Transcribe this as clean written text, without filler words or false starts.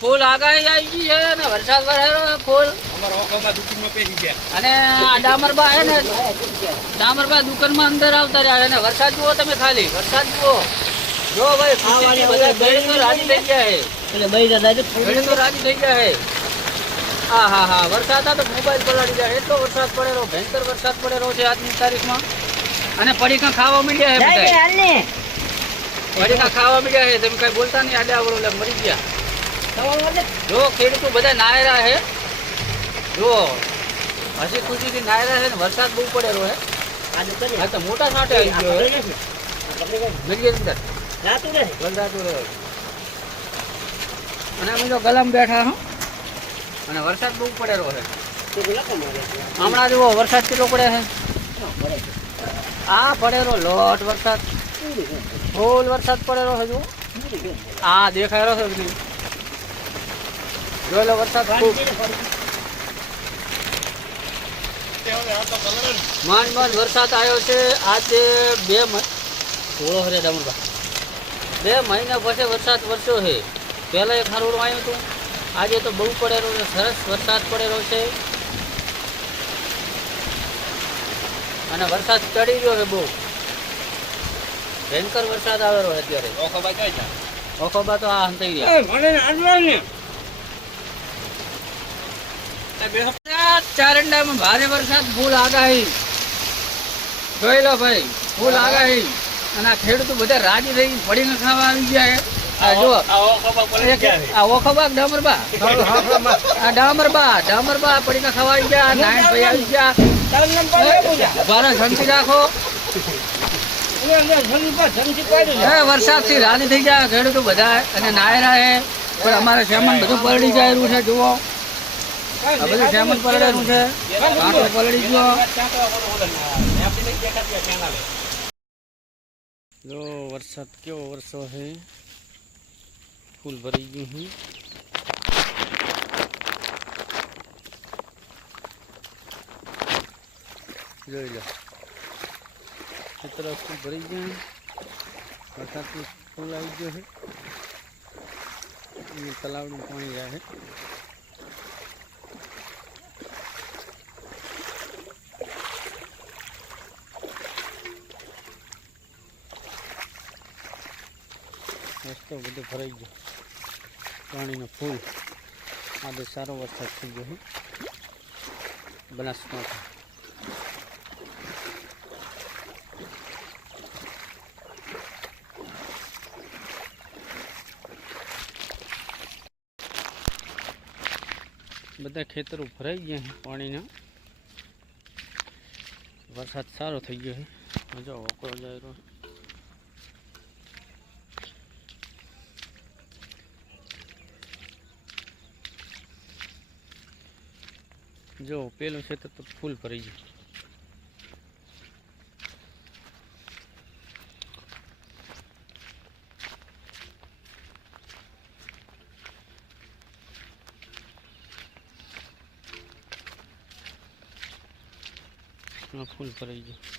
ફૂલ આગાહી આવી ગઈ છે ને વરસાદ વરાયો ફૂલ અમારા ઓખામાં દુકાનમાં પહેરી ગયા. અને આ ડામરબા છે ને ડામરબા દુકાનમાં અંદર આવતા રહ્યા અને વરસાદ જુઓ તમે ખાલી વરસાદ જુઓ જો ભાઈ ખુશીથી બધા ખેડૂતો રાજી થઈ ગયા છે ખેડૂતો રાજી થઈ ગયા છે હા હા હા વરસાદ આ તો મોબાઈલ પલાળી જાય એટલો વરસાદ પડેલો ભયંકર વરસાદ પડેલો છે આજની તારીખમાં અને પડીકા ખાવા માંડ્યા છે બધા પડીકા ખાવા માંડ્યા છે તમે કઈ બોલતા નહીં આડે આવડો એટલે મરી ગયા જો ખેડૂતો બધા નાયરા છે જો હસી ખુશીથી નાયરા છે ને વરસાદ બહુ પડેલો છે હા તો મોટા સાંટે આવી ગયો છે અને અમે તો ગલામ બેઠા હો અને વરસાદ બહુ પડેલો છે હમણાં જુઓ વરસાદ કેટલો પડે છે આ પડેલો લોટ વરસાદ ફૂલ વરસાદ પડેલો છે જુઓ આ દેખાયેલો છે નહીં જોયેલો વરસાદ ખૂબ માંડ માંડ વરસાદ આવ્યો છે આજે 2 મહિના પછી વરસાદ વરસ્યો છે પહેલાં એક હારોડું આવ્યું હતું આજે તો બહુ પડેલો છે સરસ વરસાદ પડેલો છે અને વરસાદ ચડી ગયો છે બહુ ભયંકર વરસાદ આવેલો છે અત્યારે ઓખોબા તો આ હંતાઈ ગયા ચારંડામાં ભારે વરસાદ ફૂલ આગાહી જોઈ લો ભાઈ ફૂલ આગાહી અને આ ખેડૂતો બધા રાજી થઈ પડીને ખાવા આવી ગયા આ ઓખોબા ડામરબા આ ડામરબા પડીને ખાવા આવી ગયા નાયણ ભાઈ આવી ગયા ભારે શાંતિ રાખો વરસાદ થી રાજી થઈ ગયા ખેડૂતો બધા અને નાયરા હે પણ અમારે સામાન બધું પલળી જાયેલું છે જુઓ આ બધું સામાન પલળેલું છે પલળી ગયો જો વરસાદ કેવો વરસો છે ફૂલ ભરી ગયું છે જોઈ લો ખેતર ફૂલ ભરી ગયા વરસાદ ફૂલ આવી ગયો છે તલાવનું પાણી રહે છે રસ્તો બધો ભરાઈ ગયો પાણીનો ફૂલ આજે સારો વરસાદ થઈ ગયો છે બનાસકાંઠા બધા ખેતરો ભરાઈ ગયા છે પાણીના વરસાદ સારો થઈ ગયો છે જો ઓકળો જાય રહ્યો જો પેલું ખેતર તો ફૂલ ભરી ગયું ફૂલ ભરાઈ ગયું